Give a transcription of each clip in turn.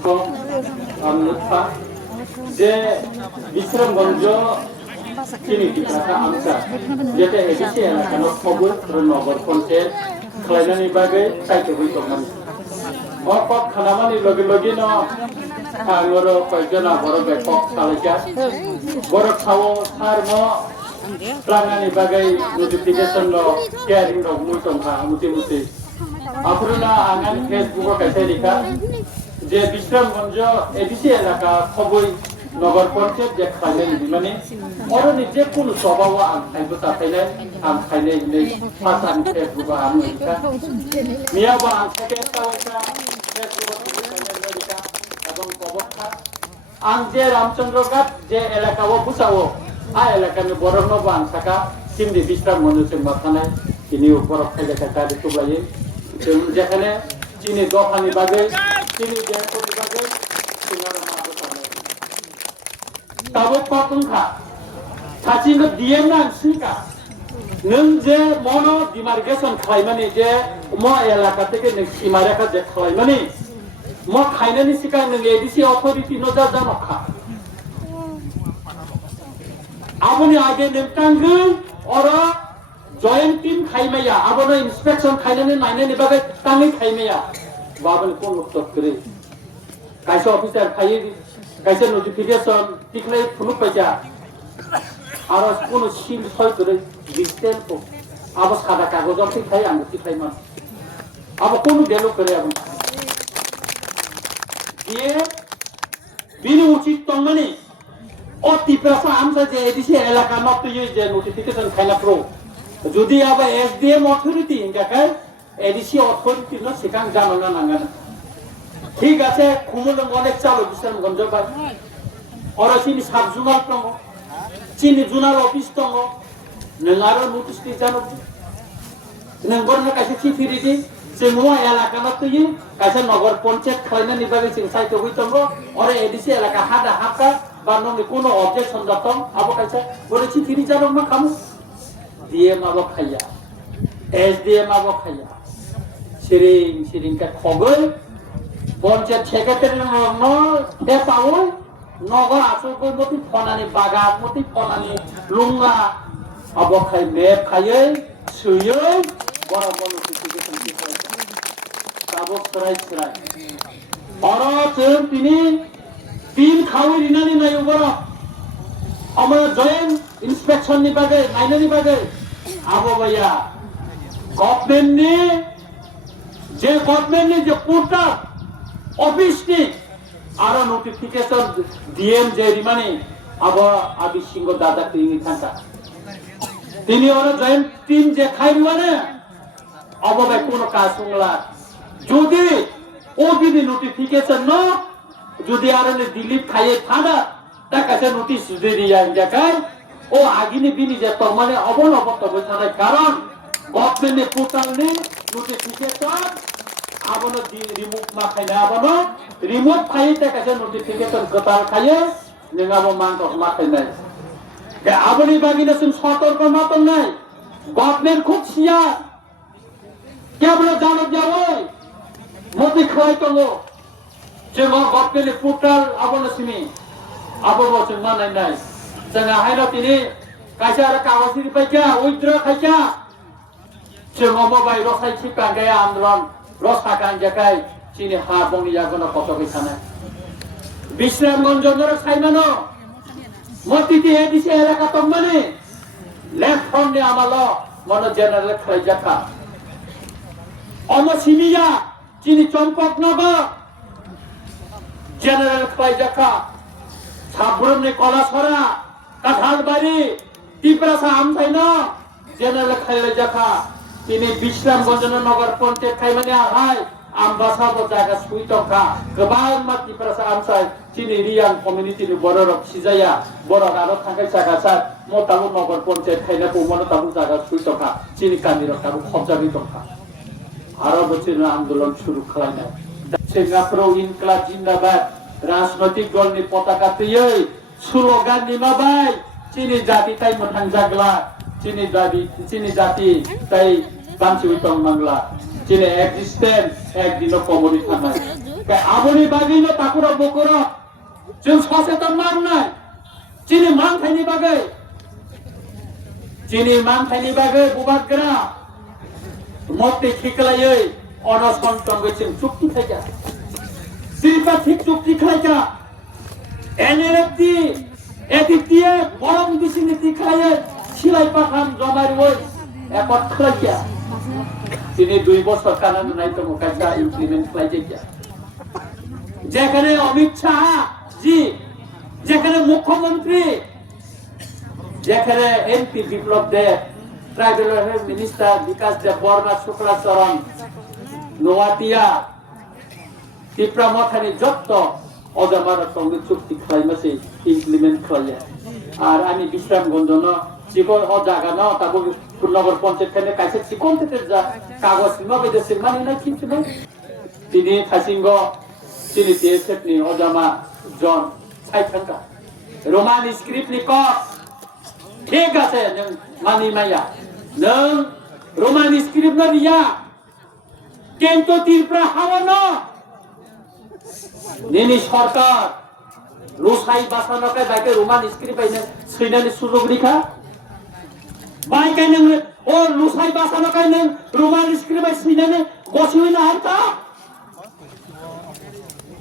Siko Amnutha যে বিশ্রামগঞ্জ চিনি টিকাটা আমসা যেটা এসেছে এলাকানো খবর নগর পঞ্চায়েত খালাইনানি বাগে সাইতে হই তখন অপক খানামানি লগে লগে ন থাঙ্গর কয়েকজনা বড় ব্যাপক সালাইকা বড় খাও সারম প্রাঙ্গানি বাগে নোটিফিকেশন ন কেয়ারিং রক মুই তংখা মুতি মুতি আপনারা আঙ্গান ফেসবুক কাছে লেখা যে বিশ্রামগঞ্জ এডিসি এলাকা খবর নগর পঞ্চায়েত যে খাইনানি মানে অরনি যে কোন স্বভাব আম খাইবো তাইলে আম খাইলে নেই পাঁচান ফেসবুক আম লেখা মিয়াবা আম থেকে তাওয়াইকা ফেসবুক লেখা এবং কবখা আম যে রামচন্দ্রঘাট যে এলাকা ও বুঝাও আ এলাকানি বরণ বান থাকা সিমদি বিশ্রামগঞ্জ চেম্বার থানায় তিনি উপর খাইলে কাটা তুলাইয়ে যেখানে চিনি দফানি বাগে চিনি দেড়শোটি বাগে সিঙ্গারা মাহাতো সামনে তাবো কতংখা সাচিনো দিয়ে না সিঙ্কা নং যে মনো ডিমার্কেশন খাইমানি যে ম এলাকা থেকে নং সীমারেখা যে খাইমানি ম খাইনানি সিকা নং এডিসি অথরিটি নজা জানখা আপনি আগে নেমতাঙ্গু অরা জয়েন্ট টিম খাইমাইয়া আবনো ইন্সপেকশন খাইনানি নাইনানি বাগে তাঙ্গি খাইমাইয়া বাবন কোন উত্তর করে কাইসা অফিসার খাই কাইসা নোটিফিকেশন টিকলাই ফুনুক পাইছা আর কোন সিল ছয় করে ডিজিটাল কো আব সাদা কাগজ অফি খাই আমি টিকলাই মান আব কোন ডেলো করে আব দিয়ে বিনি উচিত তংমানি ও টিপ্রাসা আমসা যে এডিসি এলাকা নত যে নোটিফিকেশন খাইনা প্রো যদি আবার এসডিএম অথরিটি ইনকাকে এডিসি অথরিটি না সেখান জানানো নাঙ্গানা ঠিক আছে খুমুল অনেক চালু বিশ্রামগঞ্জ বাই অরসিনি সাব জুনাল দङ চিনি জুনাল অফিস দङ नों आरो নোটিস কি জানো नों বরনা কাছে চিঠি দিদি যে মোয়া এলাকানা তুই কাছে নগর পঞ্চায়েত খাইনানি বাগে সিং সাইতে হই দङ অরে এডিসি এলাকা হাদা হাকা বা ননি কোনো অবজেকশন দতম আবো কাছে বলে চিঠি দি জানো না খামু ডিএম আবো খাইয়া এসডিএম আবো খাইয়া সিরিং কা খবর পঞ্চায়েত সেক্রেটারি ন দেপাও নগর আসল কই মতি ফনানি বাগা মতি ফনানি লুঙ্গা আবো খাই মেপ খাইয়ে সুয়ে বড় বড় নোটিফিকেশন কি হয় আবো সরাই অর তিনি তিন খাওই রিনানি নাই বড় আমার জয়েন্ট ইন্সপেকশন নি বাগে নাইনানি বাগে আবো ভাইয়া গভর্নমেন্ট যে পোর্টাল অফিস নি আর নোটিফিকেশন ডিএম যে রিমানি আবো আবি সিংহ দাদা তিনি থাকা তিনি ওর জয়েন্ট টিম যে খাইরুয়ানে আবো ভাই কোন কাজ শুনলা যদি ও যদি নোটিফিকেশন ন যদি আর দিলীপ খাইয়ে থানা তার কাছে নোটিশ দিয়ে দিয়া দেখায় ও আগিনি বিনি যে তোর মানে অবনবত বলছে কারণ গভর্নমেন্টের পোর্টাল নে নোটিফিকেশন আবনো রিমুভ মা খাইনা আবনো রিমুভ খাইয়ে তার কাছে নোটিফিকেশন কতাল খাইয়ে নেগাবো মাংস মা খাইনা কে আবনি বাগিনা সুন সতর্ক মাতন নাই গভর্নমেন্ট খুব সিয়া কে বলে জানো যাও মতি খাই তঙ্গ যে গভর্নমেন্টের পোর্টাল আবনো সিমি আবো বছর মানাই নাই जोंहा हायना तिनि कायसा आरो कागजनि पाइका उइद्र खायका जोङो मबाइ रसाय सिपांगाय आन्दोलन रसा गांजाखाय चिनि हा बंनि जागोन कतबै थानाय বিশ্রামগঞ্জ নর সাইমানো মতিতি এডিসি এলাকা তংমানে লেফট ফ্রন্ট নি আমালো মনো জেনারেল খাইজাকা অনসিমিয়া চিনি চম্পকনগর জেনারেল খাইজাকা সাবরমনি কলাছড়া কাঁঠালবাড়ি টিপ্রাসা আমসাইনা জেনারেল খাইলে জাখা তিনি বিশ্রামগঞ্জ নগর পঞ্চায়েত খাইমানি আহাই আমবাসাবো জায়গা সুইতখা গোबां मा টিপ্রাসা আমসাই চিনি রিয়াং কমিউনিটিनि বড়রক সিজায়া বড় আরো থাকাই জায়গাছা মতাবু নগর পঞ্চায়েত খাইনা পৌমন তাবু জায়গা সুইতখা চিনি কানির তাবু খবজাবি তখা আরো বছর আন্দোলন শুরু খালাইনা সিঙ্গাপুর ইনকলাব জিন্দাবাদ রাজনৈতিক দলनि পতাকা তৈয় স্লোগান নিমাবাই চিনি জাতি তাই মোথাং জাগলা চিনি জাতি তাই বাঞ্চি উইতং মাংলা Chile existence একদিনও কমরি থানায় আবনি বাগিনো তাকুরা বকরা जों সচেতন মান নাই চিনি মান থাইনি বাগে বুবাদগ্রা মতে ঠিকলাयै অনসন্তঙ্গে जों চুক্তি থাকা সিলপা ঠিক চুক্তি খাইকা এনএলএফটি এটিটিএ বরং বিসিনীতি খাইয়ে সিলাই পাখান জমার ওই একট খাইয়া তিনি 2 বছর কানান নাইতো কাজা ইমপ্লিমেন্ট খাইয়া যেখানে অমিত শাহ জি যেখানে মুখ্যমন্ত্রী যেখানে MP Biplab Deb tribal welfare minister বিকাশ দেব বর্মা শুক্লাচরণ নোয়াতিয়া ত্রিপুরা মথানি যত অজামার সঙ্গে চুক্তি খাইমাসে ইমপ্লিমেন্ট খাইয়া আর আমি বিশ্রামগঞ্জ ন জীবন অজাগা ন তাবো নগর পঞ্চায়েত খানে কাছে চিকন থেকে যা কাগজ নবেদে সিরমানি না কিন্তু না তিনি থাসিঙ্গ তিনি তেসেটনি অজামা জন সাইথাঙ্কা রোমান স্ক্রিপ্ট নি কস ঠিক আছে নং মানি মাইয়া নং রোমান স্ক্রিপ্ট না দিয়া কিন্তু ত্রিপুরা হাওয়া ন নিনি সরকার রুসাই বাসানকে বাইকে রোমান স্ক্রিপ্ট বাইনে সৈনানি সুযোগ রিখা বাইকে নং ও রুসাই বাসানকে নং রোমান স্ক্রিপ্ট বাই সৈনানি বসিই না হারতা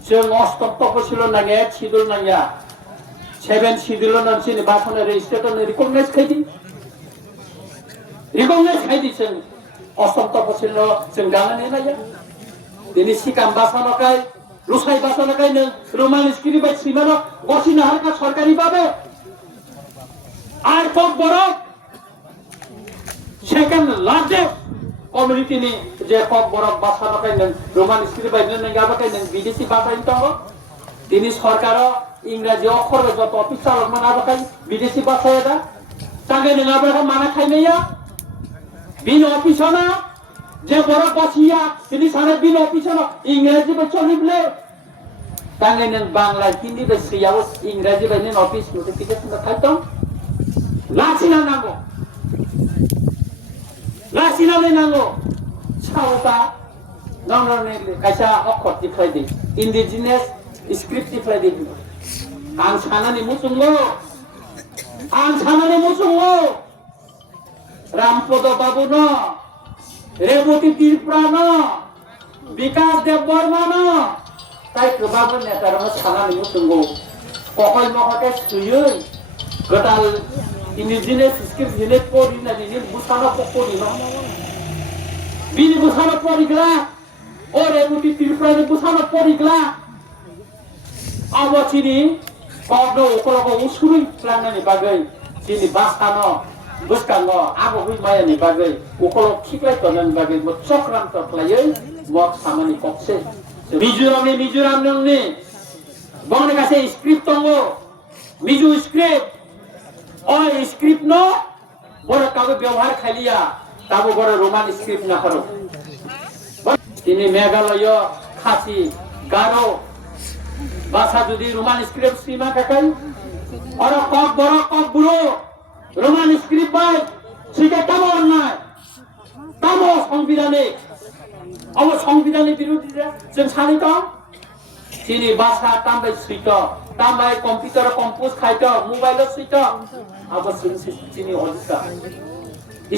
जों अस्तक ছিল না এক শিডিউল নাইয়া 7 শিডিউল নছিনি বাসনে রেজিস্ট্রেটর রিকগনাইজ খাইদি जों अस्तक ছিল जों গানানি নাইয়া তিনি সিকাম বাসনকাই রুসাই বাসনকাই নো রোমান স্ক্রিপ্ট বাই সিমানো বসিনা হারকা সরকারি ভাবে আর খুব বড় সেকেন্ড লার্জেস্ট কমিউনিটি নি যে খুব বড় বাসনকাই নো রোমান স্ক্রিপ্ট বাই নো গাবাকাই নো বিদেশি ভাষাই তো তিনি সরকার ইংরেজি অক্ষর যত অফিসার মানাবাকাই বিদেশি ভাষা এটা তাকে নগাবাকা মানা খাইনাইয়া বিন অফিসনা যে বড় বসিয়া তিনি সারে বিন অফিসনা ইংরেজি বে চলিবলে তাকে নং বাংলা হিন্দি বে সিয়াও ইংরেজি বে নন অফিস নোটিফিকেশন খাইতম লাসিনা নাঙ্গো সাওতা নননে কাইসা অক্ষর দিখাই দি ইন্ডিজিনাস স্ক্রিপ্ট দিখাই দি आं सानानि मुसुंगो रामपद बाबू न रेवती त्रिपुरा न विकास देव बर्मा न ताई गोबां नेतारानो सानानि मुसुंगो कखय मखके सुयै गोदाल इन्डिजिनास स्क्रिप्ट हिने परिना दिनि बुसाना परिना बिनि बुसाना परिग्ला ओ रेवती त्रिपुरा नि बुसाना परिग्ला अबचिनि Kau kalau usuri pelanggan ni bagai sini basano buskano aku hui maya ni bagai kalau kikai tonan bagai buat cokram terpelai buat sama ni kokse mijuram nong ni bang ni kasih skrip tonggo miju skrip oh skrip no bora kau ବ୍ୟବହାର खालिया tabu bora roman skrip na karo ini Meghalaya Khasi Garo भाषा जुदी Roman script सीमा काकाई और कब बड़ा कब बुरो Roman script bye सीखे तमो ना तमो संविधानिक विरोधी जों सानित चीनी भाषा तामबाय सीट तामबाय कंप्यूटर कंपोज खाइट मोबाइल सीट अब चीनी अधिकार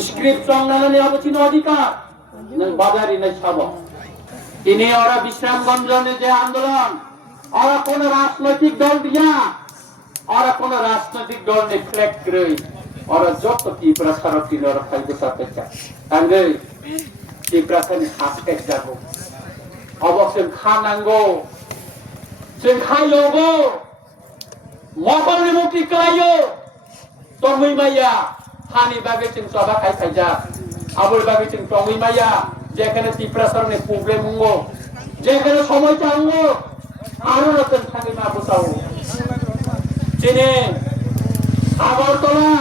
स्क्रिप्ट संगनाने अब चीनी अधिकार नों बाजारी नै छाबो चीनी और विश्रामगंज ने जे आंदोलन और कोन राजनीतिक दल दिया और कोन राजनीतिक दल ने फ्लैग करे और जत त्रिपुरा सरकी न रखाइको सपेक्षा तांगै त्रिपुरा सन हासटेक जागो अवश्य खानांगो जों खाइलोगो मकलनि मुक्ति कलायो तंगै माया हानि बागे जों सभा खाइजा आबुल बागे जों तंगै माया जेखाने त्रिपुरा सरने प्रब्लेम हुंगो जेखाने समय चांगो आरो रतन थांगे ना बुसाओ चीने आगरतला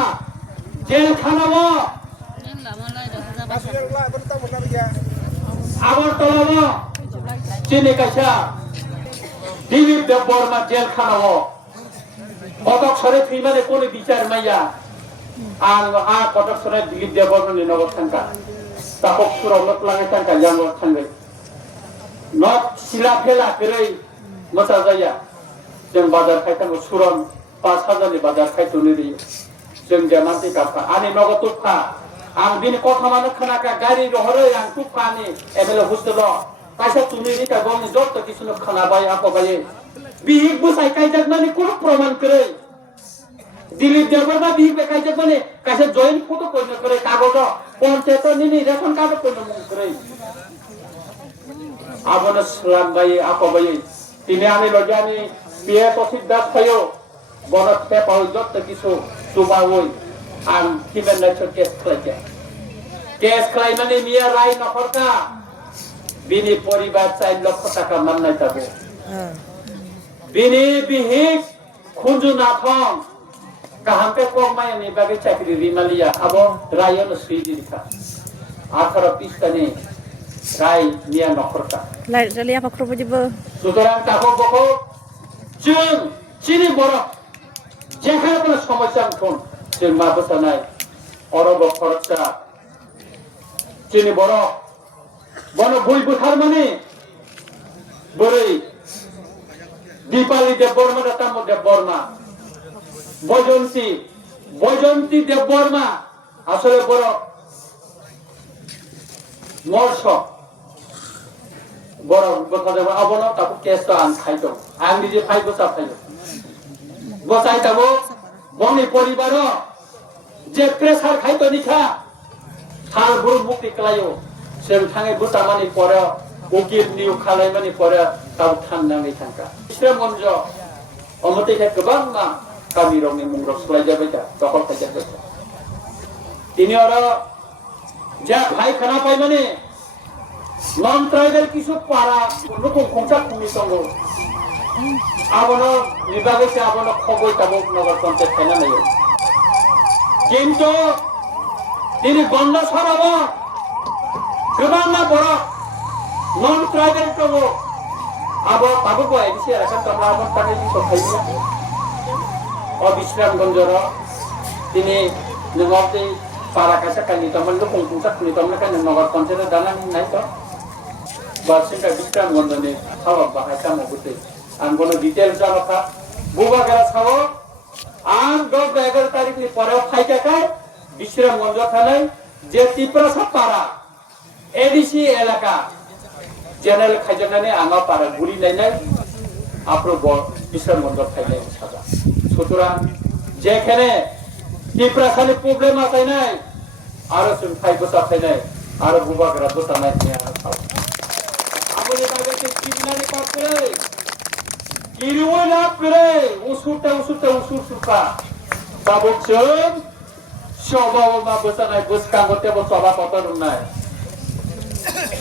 जेल खानावो आगरतलावो चीने काइसा दिलीप देव बर्मा जेल खानावो कटक सरे थैमाने कोने विचार माइया आ कटक सरे दिलीप देव बर्मा नि नगर थांका tapok surau not langai tangka yang lot tanggai not sila phela kerai masa jaya jeng bazar khai tang suram 5,000 ni bazar khai tuni ri jeng jaman ti kapka ani nogo tupka ang bini kotha mano khanaka gari rohore ang tupka ni emele hustelo kaisa tuni ri ka goni jot to kisuno khana bai ako bai bihik busai kai jagmani kono proman kerai Dilip Debbarma বিহিক বেকাইছে মানে কাছে join photo coin করে কাগজ পঞ্চায়েত নিনি ration card coin মুখ করে আবন সালাম ভাই আপা ভাই তিনি আমি লজানি পিয়ে প্রসিদ্ধ থয়ো বনত পে পাউ যত কিছু তুবা হই আম কিবেন নাইছ কেস খাই মানে মিয়া রাই নখরকা বিনি পরিবার 4 লক্ষ টাকা মাননাই তাবে বিনি বিহিক খুঁজু না থম kahampe komai ni bagi cakri rimalia abo rayon sridika 18 pistani rai nia nokorta lai rali apa krobo jibo সুতরাং কাকো বকো जों চিনি বড় যেখানে কোনো সমস্যা কোন जों মা বসানাই অরব খরচা চিনি বড় বন ভুল বুথার মানে বড়ই দীপালি দেব বর্মা দাতাম দেব বর্মা বৈজন্তী দেববর্মা আসলে বড় মর্ষ বড় কথা দেব আবন তাকে কেস তো আন খাইতো আন নিজে ফাইব সাপ খাইতো বসাই তাবো বনি পরিবার যে প্রেসার খাইতো নিখা থাল বুড় মুক্তি কলাইও সেম থাঙে বুতামানি পরে উকিল নিউ খালাইমানি পরে তাও থান নাঙै থাঙ্কা শ্রীমঞ্জ অমতিকে গোबां না kami rong mung rok selaja beda tokol saja beda ini ora ja bhai khana pai mane non tribal kisu para lukung khongsak kumi songo abono nibage se abono khoboi tabok nogor contact khana nayo kintu ini banda sarabo gobaं na boro non tribal togo abo abo ko edisi rakan tamla abon takai so khaina অবিশ্রামগঞ্জর তিনি নগরতে পারা কাছে কানি তমন লোক কংসা কুনি তমন কানি নগর পঞ্চায়েত দানা নাই তো বাসিন্দা বিশ্রামগঞ্জনে খাওয়া বাহাইতা মগুতে আন কোন ডিটেইলস জানাকা বুবা গরা খাও আন 11 তারিখ নি পরে খাইতে খায় বিশ্রামগঞ্জ থানায় যে ত্রিপুরা পাড়া এডিসি এলাকা চ্যানেল খাইজনানে আমা পাড়া গুলি নাই নাই আপরো বিশ্রামগঞ্জ খাইলে সাজা সুতরাং যেখানে ত্রিপুরাখানে প্রবলেম আছে নাই আরো খাই বসা খাই নাই আরো বুবাকরা বসা নাই আমাদের কাছে কিনারে পাস করে কিরুই লাভ করে উসুরটা সুকা বাবুচন স্বভাব মা বসা নাই বসকা করতে বসবা পতন নাই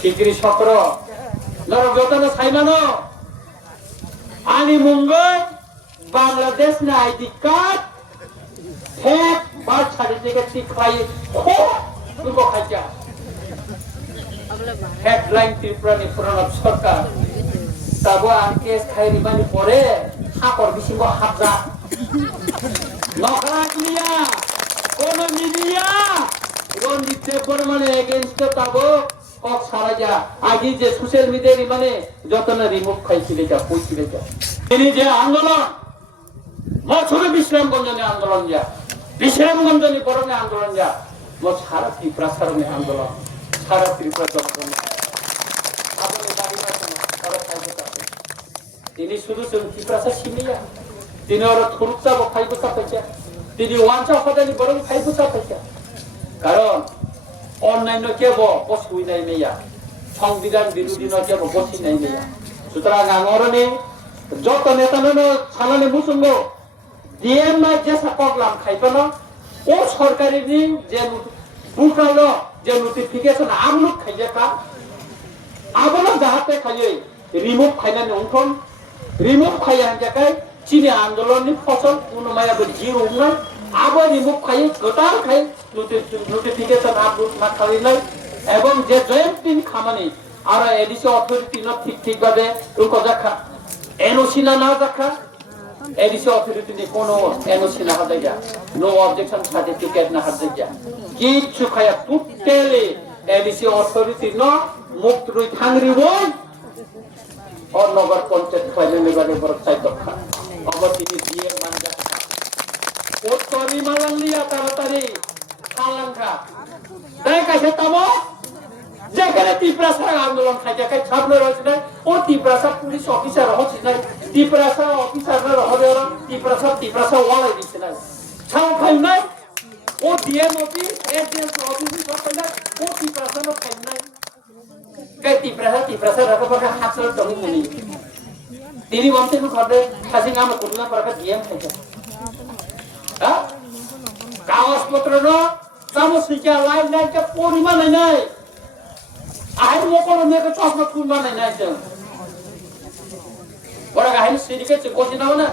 ডিগ্রি 17 নর যতন সাইমানো আনি মুঙ্গই বাংলাদেশ না ID card hack birth certificate শিখাই খো দুগো খাইছা হেডলাইন ত্রিপুরানি প্রণব সরকার তাবো আনকেস খাইরি মানি পরে হাকর বিসিব হাবজা নখরাকলিয়া কোন মিডিয়া রঞ্জিত দেববর্মানে এগেইনস্ট তাবো কক সারাজা আগে যে সোশ্যাল মিডিয়ারি মানে যতনা রিমুভ খাইছিলে যা কইছিলে যা তিনি যে আন্দোলন মছরে বিশ্রামগঞ্জনে আন্দোলন যা বিশ্রামগঞ্জনে বরণে আন্দোলন যা মো সারা ত্রিপুরা সারণে আন্দোলন সারা ত্রিপুরা জনগণ আপনি দাঁড়িয়ে আছেন তারা খাইতে চাচ্ছে তিনি শুধু ত্রিপুরা সিমিয়া তিনি ওরা থুরুকটা খাইতে চাচ্ছে তিনি ওয়ানচা হদানি বরং খাইতে চাচ্ছে কারণ অন্যান্য কেব বসুই নাই নেয়া সংবিধান বিরোধী নয় কেব বসি নাই নেয়া সুতরাং আঙরণে যত নেতানো সালানে মুসুঙ্গ ডিএম না যে সাপগলাম খাইপানো ও সরকারি নি যে বুকালো যে নোটিফিকেশন আমলুক খাইজাকা আবনো যাহাতে খাইয়ে রিমুভ খাইনানি অংখন রিমুভ খাইয়া জাকায় চীনে আন্দোলননি ফসল উনমায়াবো জিরো নাই আবার রিমুভ খাইয়ে গোটাল খাই নোটিফিকেশন আপলোড না খাইনাই এবং যে জয়েন্ট টিম খামানি আর এডিসি অথরিটি ন ঠিক ভাবে উনকো জাকা এনওসি না জাকা এডিসি অথরিটি নি কোনো এনওসি না হাজাইয়া নো অবজেকশন সার্টিফিকেট না হাজাইয়া কিছু খায়া টোটালি এডিসি অথরিটি ন মুক্তরুই থাংরিবই ও নগর পঞ্চায়েত খাইনানি বাদে বরতাই দক্ষা অবতিনি দিয়ে মানজা ওতরি মালাংলিয়া তাড়াতাড়ি খালাংখা তাই কাছে তামো যেখানে ত্রিপুরা আন্দোলন খাইতে ছাপলে রয়েছে ও ত্রিপুরা পুলিশ অফিসার হচ্ছে না ত্রিপুরা অফিসার হলে ত্রিপুরা ওয়ালাই দিচ্ছে না ছাও খাই নাই ও ডিএম অফিস এসডিএম অফিস সব খাই না ও ত্রিপুরা খাই নাই কে ত্রিপুরা রাখা পাকা হাসল জমি নেই তিনি বলতে খবরে খাসি নাম করুনা পাকা ডিএম খাইছে হ্যাঁ কাগজপত্র ন সমস্যা লাইন লাইনকে পরিমাণ নাই আইন মকর মেয়েকে চশমা খুলবা নাই নাই তো ওরা গাহিন সিরিকে কোচি নাও না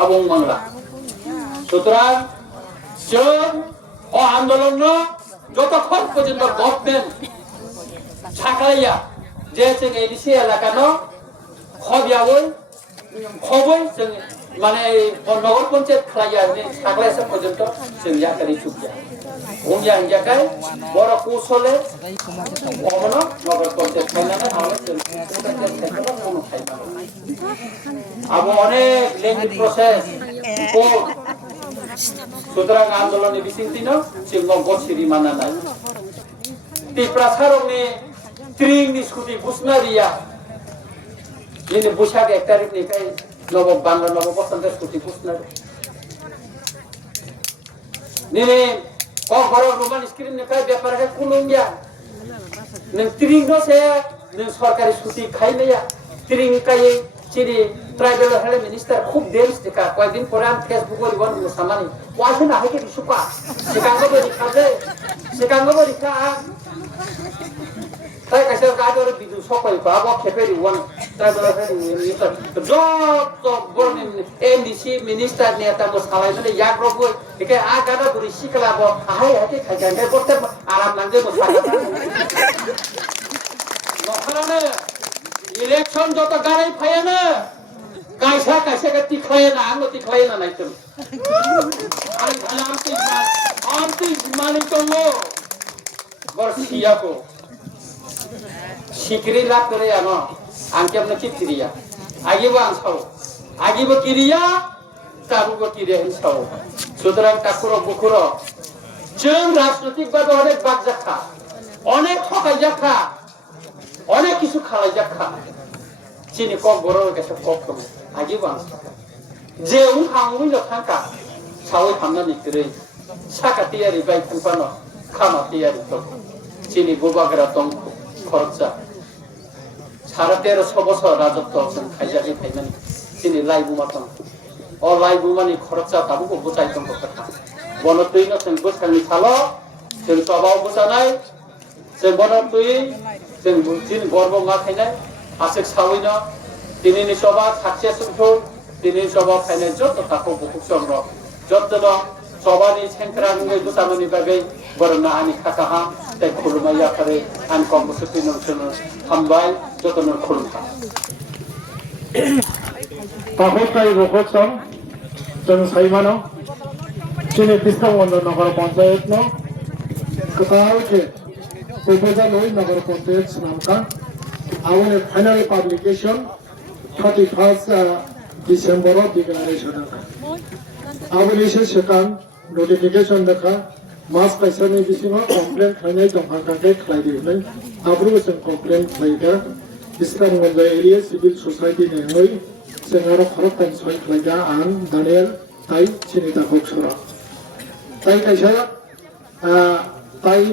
আবং বাংলা সুতরাং जों ও আন্দোলন যতক্ষণ পর্যন্ত গভর্নমেন্ট ছাকাইয়া যে जों एडिसि এলাকানো খবিয়াবই খবই जों মানে নগর পঞ্চায়েত খাইয়া ছাকাইসা পর্যন্ত जों জাকারি চুকিয়া ওমিয়া জাকাই বড় কৌশলে অমন নগর পঞ্চায়েত খাইনা আমরা जों কোনো খাইনা আবো অনেক লেন্দি প্রসেস ও সুতরাং আন্দোলনের বিচিন্তিন जों গছিরি মানা নাই ত্রিপুরা সারংনি ত্রিংনি স্কুটি বুসনারিয়া ini busak 1 তারিখ নিকাই নব বাংলা নব বসন্ত স্কুটি বুসনারি নিনে ও বড় রোমান স্ক্রিন নিকাই ব্যাপারে কুলুঙ্গিয়া নং ত্রিং দসে নং সরকারি স্কুটি খাইনায়া ত্রিং কাই চিনি ট্রাইবেল হেলথ মিনিস্টার খুব দেরিস দেখা কয়েকদিন পরে আমি ফেসবুকে রিবন সামানি ওয়াসে না হাইকে দিসুকা সেকাঙ্গো বরিখা তাই কাছে গাজর বিদু সকল বাবা খেপে ribbon tribal health minister job বর্ণ এমডিসি মিনিস্টার নেতা তো সালাই মানে ইয়াক রব একে আগাদা বুড়ি শিখলাব হাই হাতে খাইতে করতে আরাম নাঙ্গে বসা নখরানে ইলেকশন যত গাড়ি ফায় না কাইসা কে তিখায় না আঙ্গ তিখায় না নাইতো আমি আমতি মানি চলো বর্ষিয়া কো শিকরি লাভ করে আনো আঙ্কে আপনি কি ক্রিয়া আগেও আনসাও আগেও ক্রিয়া তারুগো ক্রিয়া হিসাও সুতরাং তাকুরো বুকুরো जों রাজনৈতিক ভাবে অনেক বাগজাখা অনেক ঠকাই যাখা অনেক কিছু খালাই যাখা চিনি কক বড় গেছে কক কম আগে বাংস যে হাঙ্গুই থাকা সাওই হামনা নিকরে সাকা তিয়ারি বাই থানপানো খামা তিয়ারি তো চিনি বুবাগরা দং খরচা 13.5 বছর রাজত্ব খাইজাকি খাইনানি চিনি লাই বুমা দং ও লাই বুমানি খরচা তাবুকো বুঝাই দং কথা বনতুই ন जों বুঝানি খালো जों সবাও বুঝানাই जों বনতুই जों বুঝিন গর্ব মা খাইনাই আশিক সাউইনো দিনিনি সভা সাকসেসফুল দিনিনি সভা খাইনাই যত তাকো বুকুক সংগ্র যত দং সভানি সেংক্রানি বুঝামানি বাগै বরনা আনি খাকাহা তাই খুলুমাইয়া করে আন কম্পোসিটি নরসন হামবাই যত নর খুলুমা তাহতাই বকসং जों साइमानो चिनि पिस्तावन्द नगर पंचायत नो कताल के प्रपोजल होई नगर पंचायत नामका आवने फाइनल पब्लिकेशन 31 डिसेम्बर डिक्लेरेशन आवने से सेकंड नोटिफिकेशन देखा मास कैसने बिसिङाव कमप्लेन खाइनाय दंफांखाके खाइदिनै आब्रुगो जों कमप्लेन खाइदा बिस्तारगन्ज एरिया सिविल सोसाइटि नेङै जों आरो खरकटान सय खाइदा आं दानियल ताई चिनिता हकसरा ताई कैसा ताई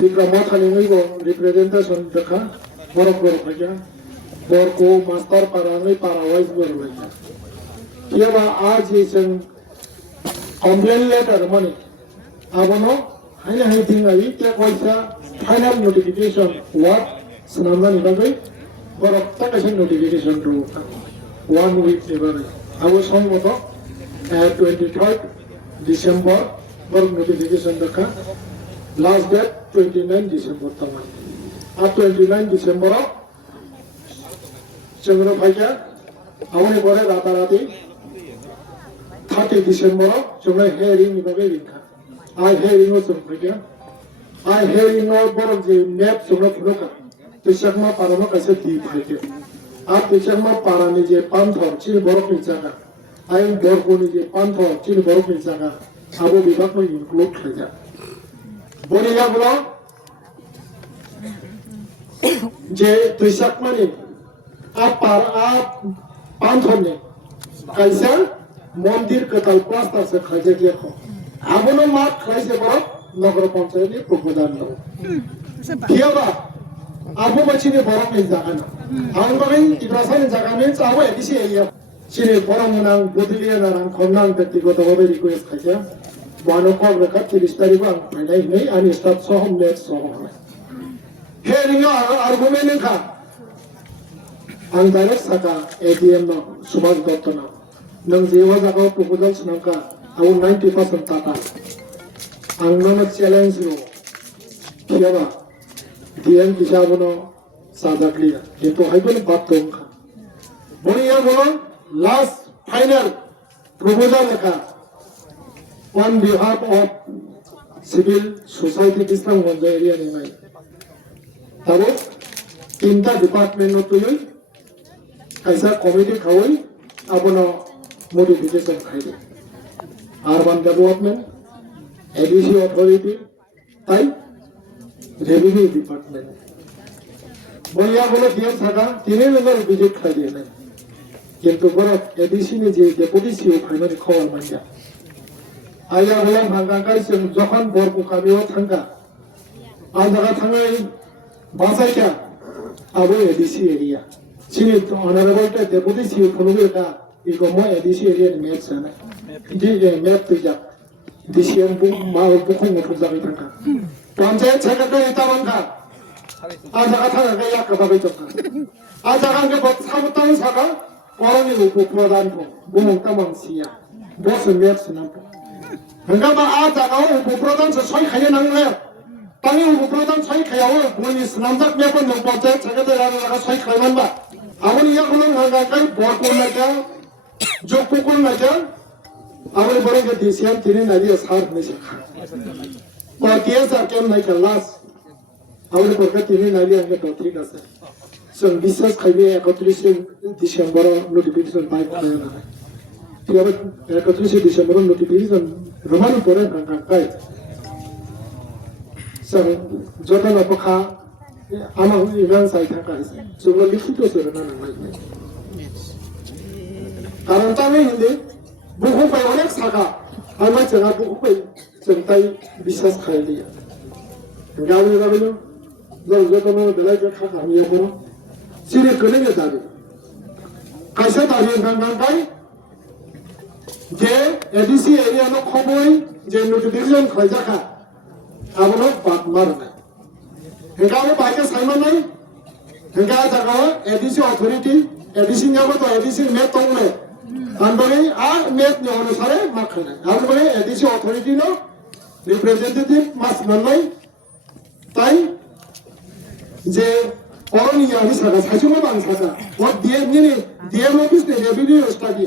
दिग्रामा थालिङैबो रिप्रेजेन्टेसन देखा बरक खाइदा बरको मास्टर पाराङै पारावाइज बरबाइदा केबा आज जों कमप्लेन लेटर माने आबनो हाइना हाइथिङै के पैसा फाइनल नोटिफिकेशन वाट सनामनानि बागै बरक ताकैसे नोटिफिकेशन रो 1 वीक एबारै आबो सममत 23 डिसेम्बर बर नोटिफिकेशन देखा लास्ट डेट 29 डिसेम्बर तमाय आ 29 डिसेम्बर जोंनो फाइजा आवने बरे राताराति 30 डिसेम्बर जोंनो हेरिं नि बागै लिखा आ हेरिं जों Pfizer I have in all borok je map sumna phunoka Tishakma parama kaise di phaike আর Tishakma parani je panthor chini borok ni jaga I borkoni je panthor chini borok ni jaga abo bibak mo include khaja boni ya bolo je Tishakma ni panthor ni kaisa মন্দির কাল plaster সে খাইছে কি এখন আমনো মাঠ খাইছে বড় নগর পঞ্চায়েতে proposal দাও কিবা আবু মাছিনে বড় এই জায়গা না আমবারে ইব্রাহিম জায়গা নেই চাও এদিকে এরিয়া সিনে বড় মনাং বদলিয়া না খন্নাং ব্যক্তিগতভাবে রিকোয়েস্ট খাইছে বানকর রেখা 30 তারিখ আং ফাইনাই নেই আনি স্টার্ট সহম নেট সহম হে রিং আর্গুমেন্ট খা আং ডাইরেক্ট সাকা এটিএম ন সুভাষ দত্ত না nang jewa jaga proposal senangka au 90% tata ang nana challenge no kiaba dian kisabono sajakliya kintu haibel batom kha boniya bolo last final proposal ka on behalf of civil society Bisramganj area ningai tabo tinta department no tuloi kaisa committee khawai abono modification খাইবে urban development ADC authority তাই revenue department বলিয়া বলে দিয়ে থাকা 3000 visit খাইবে না কিন্তু বড় ADC নি যে ডেপুটি সিও ফাইনালি খবর মাইয়া আইয়া বলে ভাঙ্গাকাই যখন বরকু কামিও থাঙ্গা আর জায়গা থাঙ্গাই বাসাইটা আবো ADC এরিয়া সিনি অনারেবল ডেপুটি সিও ফলুবেটা 이거 뭐 ADC 에리아 맵잖아. 이게 맵도 야 DCM 부 마을 부콩 부자가 있다가. 번째 제가 또 있다만가. 아자가 타가 약가 바베 줬다. 아자가 그 사무 땅 사가 어른이 놓고 부어다니고 몸 까망시야. 무슨 맵스나. 그러니까 막 아자가 오고 부어다니서 소리 가야 나는 거야. 땅이 오고 부어다니 소리 가야 오 본인 남자 몇번 넘었대. 제가 들어가다가 소리 가만 봐. 아버님 약혼은 가까이 버ቆ나까 जो कुकुर ना क्या अगर बड़े के DCM तीन नालियाँ साथ में से खा और केस आकेम नहीं कर लास अगर बड़े के तीन नालियाँ के डॉक्टरी का से सं विशेष खाली 31 दिसंबर नोटिफिकेशन पाइप किया ना है तो अब 31 दिसंबर नोटिफिकेशन रोमानी पड़े ना काई सं जो तो ना पका आमा इवेंट साइट है काई से जो वो लिखित तो से ना नहीं কারণ তামে হিন্দে বুকু পাই অনেক সাকা আমার জায়গা বুকু পাই জনতাই বিশ্বাস খাইলি গাবলে গাবলে যতন বেলাইকে খাকা নিয়ে বড় সিরে করে গে দাবি কাইসা দাবি গাঙ্গাই যে এডিসি এরিয়া নো খবই যে নোটিফিকেশন খাইজাখা আবনো বাত মারনা হেগাও বাইকে সাইমা নাই হেগা জায়গা এডিসি অথরিটি এডিসি যাবো তো এডিসি মেট তংলে 안동이 met nya অনুসারে মাখনা তারপরে এডিসি অথরিটি নো রিপ্রেজেন্টেটিভ মাস মানলাই তাই যে অরনিয়া হিসাবে সাইজমা বাং সাকা ও ডিএম অফিস নে রেভিনিউ স্টাডি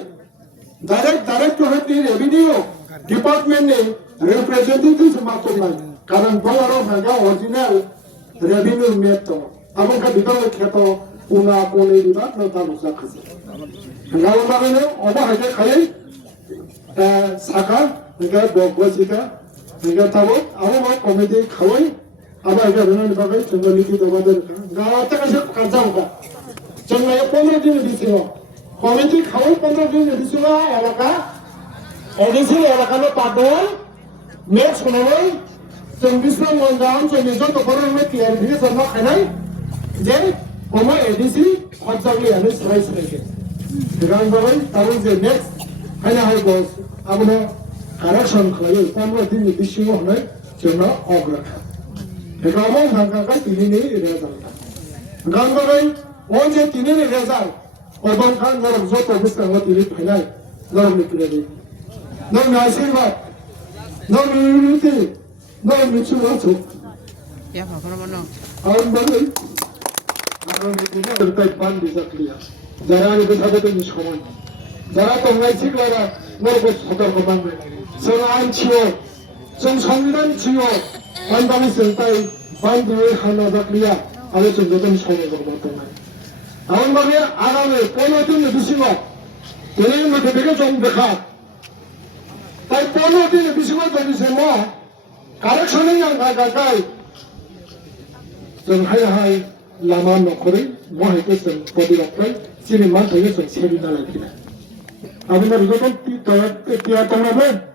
ডাইরেক্ট হতে রেভিনিউ ডিপার্টমেন্ট নে রিপ্রেজেন্টেটিভ মাতো নাই কারণ বড় ভাগা অরিজিনাল রেভিনিউ মেট তো আমকা বিভাগ খেতো উনা কোনে বিভাগ না তালুকা খাসি গাওমাগেনো অবা হাইতে খাই সাকা নিকা বগজিকা নিকা তাবো আবো মা কমিটি খাওয়াই আবা এটা রননি বাগাই চন্দ্রলিপি দবাদের গাওয়াতে কাছে কাজাওকা চন্দ্রয়ে 15 দিন দিছিল কমিটি খাওয়াই 15 দিন দিছিল এলাকা এডিসি এলাকানো পাদল মেট শুনাই চন্দ্রিশ্রম গঞ্জাম চন্দ্রিশ্রম তো বড় মে ক্লিয়ারিফিকেশন না খাই যে ওমা এডিসি খরচাগুলি আমি সরাই সরাইকে Sekarang bagai tahu je next hanya hal bos, abuna correction kalau 15 दिन दिशा होने cuma ograk. Sekarang orang kan ini ni result. Gan bagai orang je ini ni result. Orang kan orang zot habis kan orang ini final, orang ni kiri. Orang nasi mat, orang unity, orang lucu lucu. Ya, apa mana? Orang bagai, orang ini terkait pan bisa clear. যারা আমাদের সাথে তুমি সমান যারা তোমরা শিখলারা নরক সতর্ক বাংলা সরকার ছিল সংবিধান ছিল 반반이 센터에 반도의 하나 작리야 아래 정도는 성역으로 못하나요 다음 방에 아람에 뻔어딘 누시고 얘네는 뭐 되게 좀 백하 তাই 뻔어딘 누시고 되는세 뭐 가르쳐는 양 가가가이 좀 하야하이 라마 너코리 뭐 했겠어 버디락까이 지리만 되겠어 세리나 라기나 아무나 이거 좀 뛰어동라면